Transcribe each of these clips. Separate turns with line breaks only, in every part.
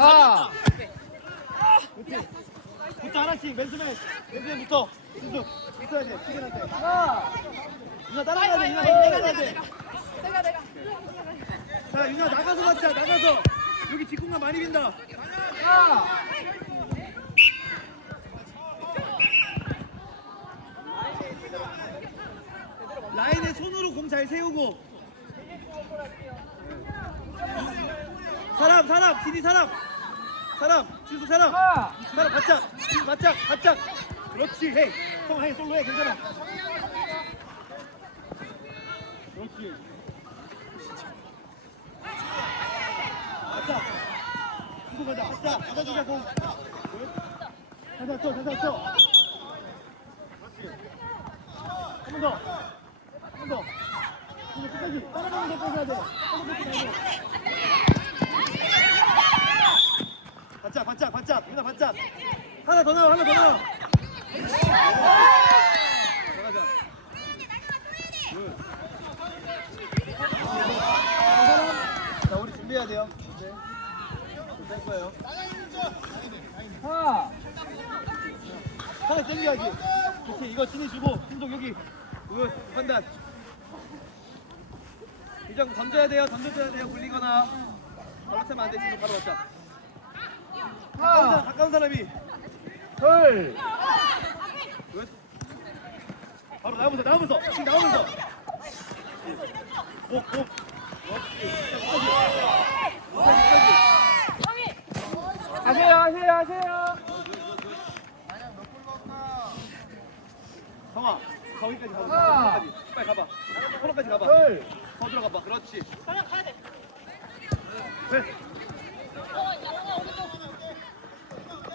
아. 붙어 하나씩 맨스맨. 맨스맨 붙어. 준수 붙어야 돼. 시간한테. 누나 따라가야 돼. 누나 따라가야 돼.
내가 내가.
자 유나 나가서 맞자. 나가서. 여기 뒷공간 많이 빈다. 라인에 손으로 공 잘 세우고. 사람 사람 진이 사람 사람 진수 사람. 사람 바짝 바짝 바짝. 그렇지 해 형, 해 솔로 해 괜찮아. 그렇지. 바짝. 진수 가자 바짝. 받아주자 공 자자 쳐 자자 쳐 그렇지 한 번 더 한 번 더 진수 끝까지 따라가는 데 빼줘야 돼 따라가는 데 빼줘야 돼 바짝 바짝 바짝 유나 바짝 하나 더 넣어 하나 더 넣어 들어가자 굿. 자 우리 준비해야 돼요 네. 뺄 거예요
하.
당겨야지 그렇지 이거 진이 주고 신동 여기 굿 판단 이정 던져야 돼요 던져줘야 돼요 굴리거나 잘못하면 안돼 진동 바로 넣자 가까운, 사람,
하.
가까운 사람이
둘.
굿. 바로 나오면서 나오면서 지금 나오면서 오, 오.
하세요, 하세요, 하세요.
성아 거기까지 가봐. 거기까지 빨리 가봐 코너까지 가봐
둘.
더 들어가 봐 그렇지 네.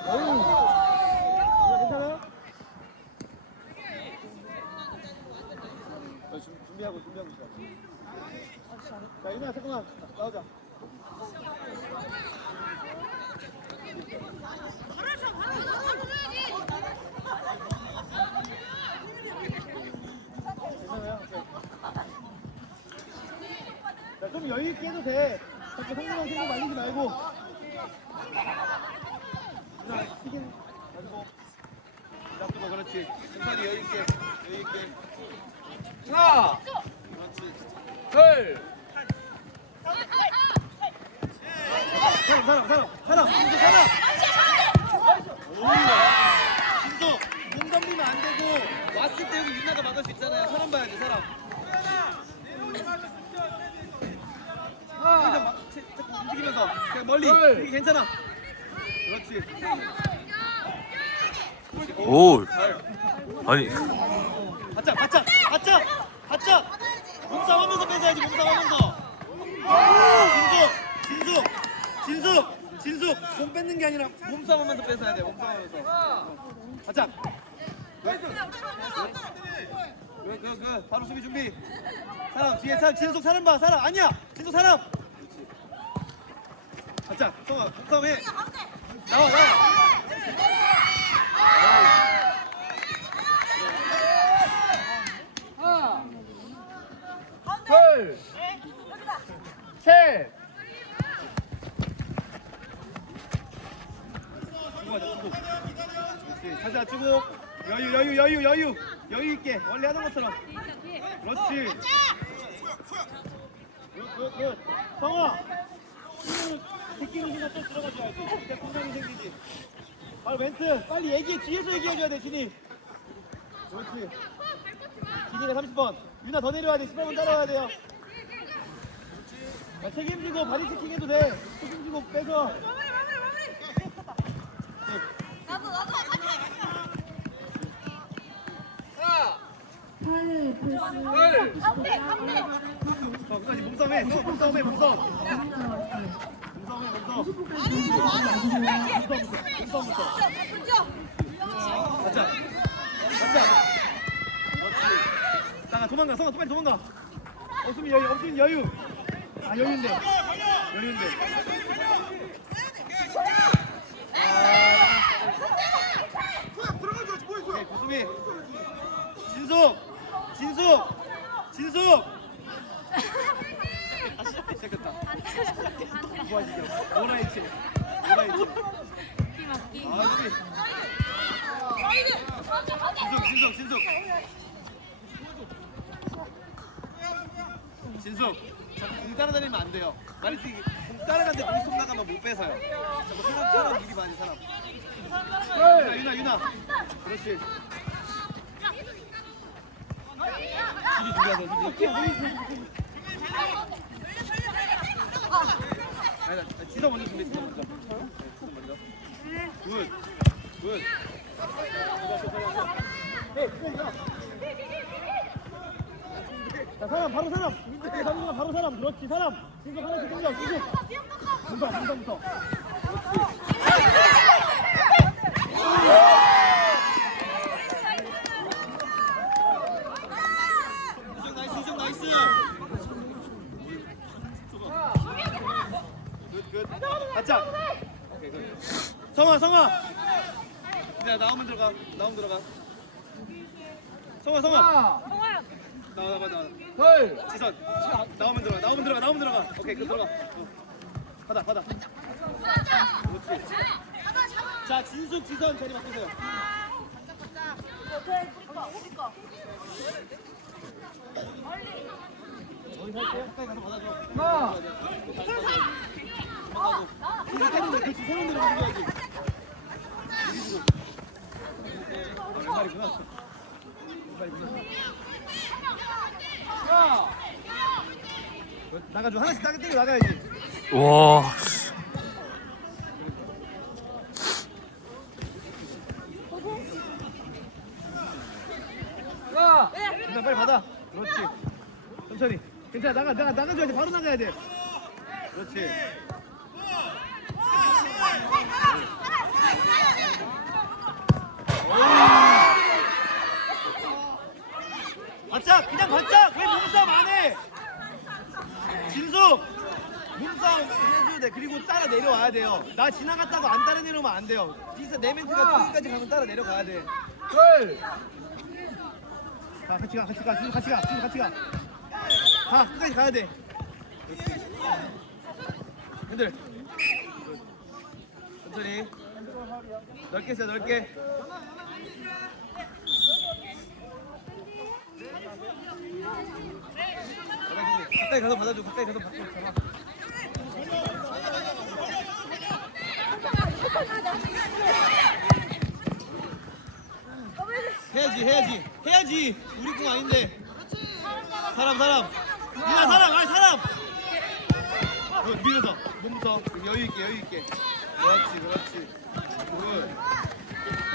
어우.
이거 괜찮아? 어, 준- 준비하고 준비하고 있어 자 이누야 잠깐만 나오자 해도 돼. 자꾸 상대방 생각 말리지 말고. 자, 가지고. 잡고 그렇지. 천천히 여유 있게. 여유 있게.
하나.
그렇지.
둘.
사람, 사람, 사람, 사람, 사람. 진수, 몸 덤비면 안 되고 왔을 때 여기 유나가 막을 수 있잖아요. 사람 봐야 돼, 사람. 그래서
하나.
막 치- 자꾸 움직이면서 그냥 멀리.
둘.
이게 괜찮아. 그렇지.
오,
잘.
아니
바짝, 바짝, 바짝, 바짝. 몸싸움 하면서 뺏어야지. 몸싸움 하면서. 진수, 진수, 진수, 진수. 몸 뺏는 게 아니라 몸싸움 하면서 뺏어야 돼. 몸싸움 하면서. 바짝. 왜, 그, 그, 바로 수비 준비. 사람 뒤에 사람 진수 사람 봐. 사람 아니야. 진수 사람. 바짝. 성아, 몸싸움해. 나와, 나와.
둘. 셋.
가자, 주고. 자자 주고. 여유, 여유, 여유, 여유. 여유 있게. 원래 하던 것처럼. 그렇지. 굿, 굿, 굿. 성아. 진짜 공간이 생기지. 바로 멘트. 빨리 얘기해. 뒤에서 얘기해줘야 돼, 진이. 그렇지. 진이가 30번. 유나 더 내려와야 돼. 18번 따라와야 돼요. 야, 책임지고 바디 체킹 해도 돼. 책임지고 빼서.
나도 나도.
하나.
팔 패스
둘.
가운데 가운데.
어, 끝까지 몸싸움해. 어, 몸싸움해, 몸싸움. 몸싸움해, 몸싸움. 몸싸움부터. 맞자. 맞자. 그렇지. 나가 도망가. 성아 빨리 도망가. 없으면 여유. 없으면 여유. 아 여유인데. 여유인데. 오케이, 고수비. 진수. 진수. 진수 아 시작했다 뭐야 지금 오라이치 오라이치 아 여기 진숙 진숙 진숙 자꾸 공 따라다니면 안 돼요. 말이지 공 따라가는데 공속 나가면 못 뺏어요. 자꾸 사람 사람 봐야 돼 사람 유나 유나 유나. 그렇지. 길이 준비하자 길이 아니 나 지성 먼저 준비 지성 먼저 네, 지성 먼저 굿. 굿. 자 사람 바로 사람 그렇지 사람. 진석 하나씩 굿굿 가자 오케이 굿 성아 성아. 야 나오면 들어가. 나오면 들어가. 성아. 성아. 나와 나와 나와.
둘,
지선 나오면 들어가 나오면 들어가 나오면 들어가. 오케이 그 들어가. 어. 받아 받아. 그렇지. 자 진숙 지선 자리 바꾸세요. 저기 살게요 가까이 가서 받아줘
하나,
세는 그렇지 움직여야지 어, 왼발이구나 왼발이구나
하나,
나가줘 하나씩 나가 때려 나가야지.
와.
나 빨리 받아. 그렇지. 천천히. 괜찮아 나가 나가 나가줘야지 바로 나가야 돼. 그렇지. 바짝 그냥 바짝 왜 몸싸움 안해 진수 몸싸움 해줘야 돼 그리고 따라 내려와야 돼요 나 지나갔다고 안 따라 내려오면 안 돼요 진짜 내 멘트가 거기까지 가면 따라 내려가야 돼
둘,
자, 같이 가, 같이 가, 지금 같이 가, 지금 같이 가. 가, 끝까지 가야 돼. 흔들. 천천히. 넓게 써, 넓게. 가까이 가서 받아줘, 가까이 가서 받아줘. 해야지, 해야지, 해야지. 우리 꿈 아닌데. 사람, 사람. 누나 사람, 아니 사람. 어, 밀어서 몸부터 여유 있게, 여유 있게. 그렇지, 그렇지. 굿.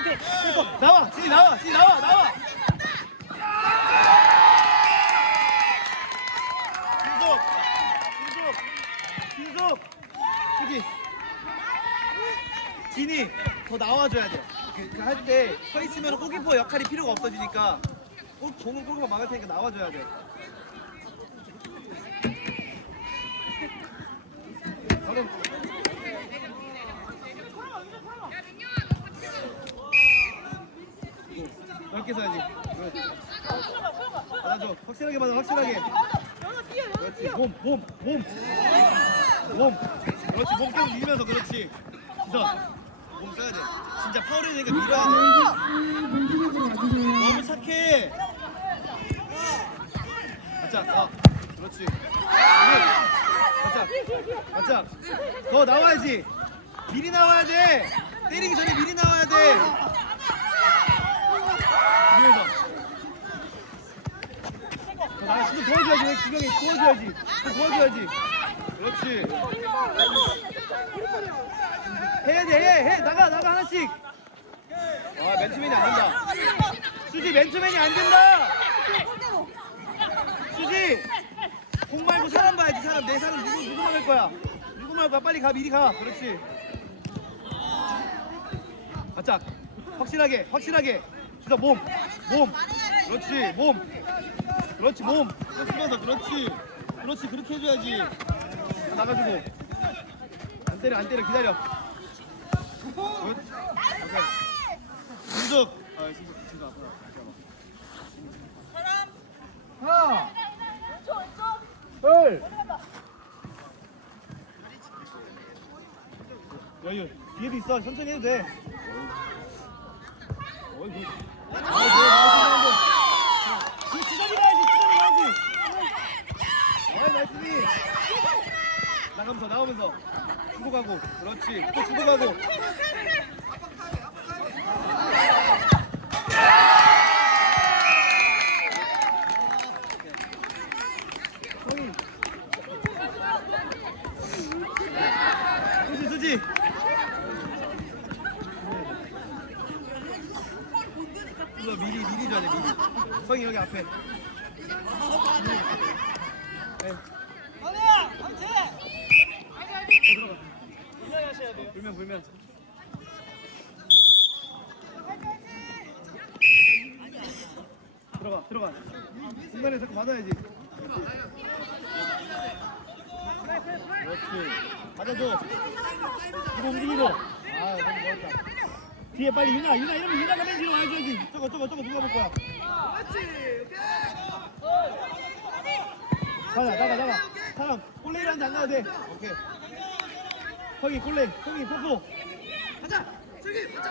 오케이. 나와, 진이 나와, 진이 나와, 나와. 진속, 진속, 진속. 여기. 진이 더 나와줘야 돼. 그할때 서 있으면 골키퍼 역할이 필요가 없어지니까 꼭 공은 골키퍼 막을 테니까 나와줘야 돼. 넓게. 받아줘. 확실하게 받아. 확실하게. 그렇지. 몸, 몸, 몸. 몸. 그렇지. 몸 밀면서 그렇지. 지선. 몸 써야 돼. 진짜 파울이 되니까 밀어야 돼. 너무 착해. 가자. 아, 그렇지. 가자. 가자. 더 나와야지. 미리 나와야 돼. 때리기 전에 미리 나와야 돼. 위에서. 더 나가. 지금 도와줘야지. 왜 기경이 도와줘야지. 더 도와줘야지. 그렇지. 해야 돼, 해, 해, 나가, 나가 하나씩. 아, 맨투맨이 안 된다. 수지, 맨투맨이 안 된다. 수지, 공 말고 사람 봐야지, 사람. 내 사람 누구, 누구 막을 거야? 누구 막을 거야? 빨리 가, 미리 가. 그렇지. 바짝, 확실하게, 확실하게. 진짜 몸, 몸. 그렇지, 몸. 그렇지, 몸. 그렇지, 그렇지. 그렇지, 그렇게 해줘야지. 나가주고. 안 때려, 안 때려, 기다려. 굿. 오케이. 진숙. 아, 진숙, 진숙 앞으로.
하나, 둘.
여유 뒤에도 있어 천천히 해도 돼 어이 그그 지선이 가야지 지선이 가야지 어이 나이스니 나가면서 나오면서. 주고 가고. 그렇지. 또 주고 가고. 성이 여기 앞에 네. 들어가. 불면 불면. 들어가 들어가. 중간에 자꾸 받아야지. 그렇지. 받아줘. 이거 움직이고. 아 너무 멀다. 뒤에 빨리 유나 유나 이러면 유나가 맨 뒤로 와줘야지. 저거 저거 저거 누가 볼 거야? 가자 나가 나가. 사람 꼴레이라는데 안 가도 돼. 오케이 성이 꼴레 성이 포포 가자! 저기 성이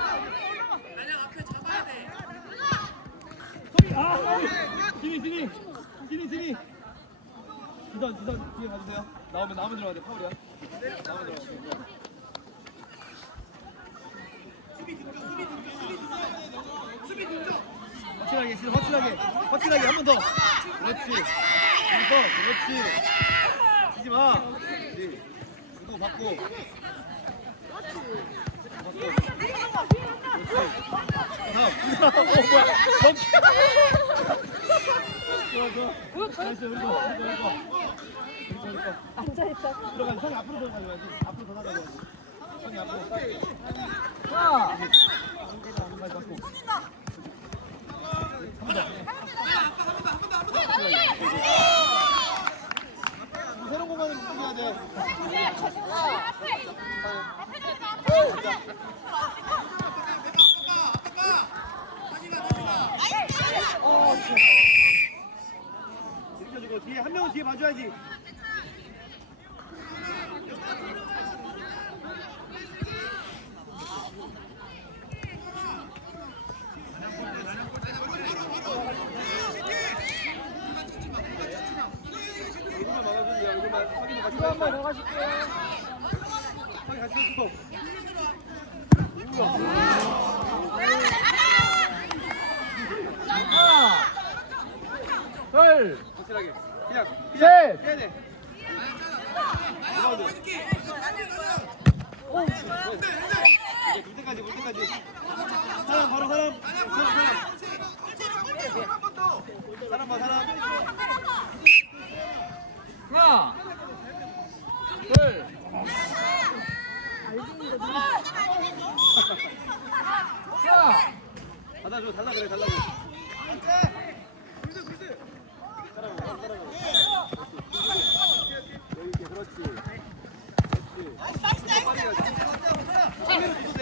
아 진이 진이. 진이 진이. 지선 지선. 뒤에 가주세요. 나오면 나오면 들어가야 돼. 파울이야. 나오면 들어가야 돼. 확실하게 지금 확실하게. 확실하게 한 번 더. 그렇지. 그렇지. 치지 마. 그렇지 받고 받고 어 뭐야 좋아 좋아 나이스 우리 거 우리 거 우리 거
앉아있다.
들어가지 성이 앞으로 들어가줘야지 앞으로 더 나가줘야지 성이 앞으로
하나.
가지 받고 새로운 공간을 움직여야 돼. 일으켜주고 뒤에 한 명은 뒤에 봐줘야지. 이거만 막아주세요. 이거
한번 더 가실게요.
확인 같이 해주고.
하나. 둘. 셋.
사람 바로 사람. 사람 봐 사람.
하나. 둘. 하나.
닫아줘 닫아 그래 닫아줘. 따라가 따라가. 여기 있게 그렇지. 그렇지. 빨리 가자. 카메라 줘도 돼.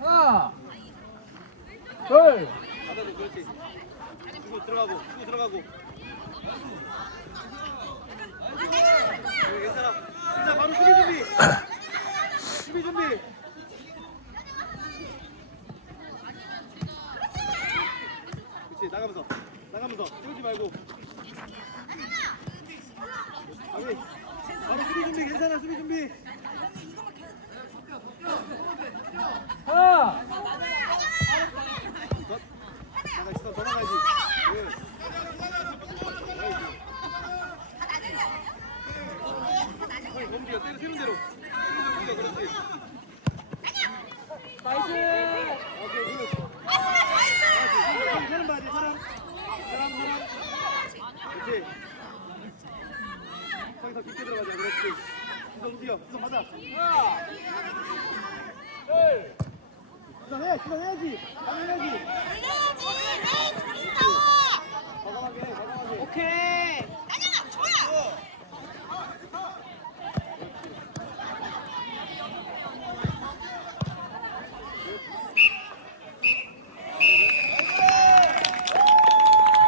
하나. 둘.
닫아줘 그렇지. 주고 들어가고 주고 들어가고. 여기 괜찮아. 괜찮아 바로 수비 준비. 수비 준비. 그렇지 나가면서 나가면서 띄우지 말고. 아니 바로 수비 괜찮아 수비 준비. 거기서 깊게 들어가자. 그렇지. 수선 뛰어. 수선 받아.
하나, 둘.
수선 해. 수선 해야지. 안 해야지. 과감하게 해. 과감하게. 오케이. 아니야. 좋아.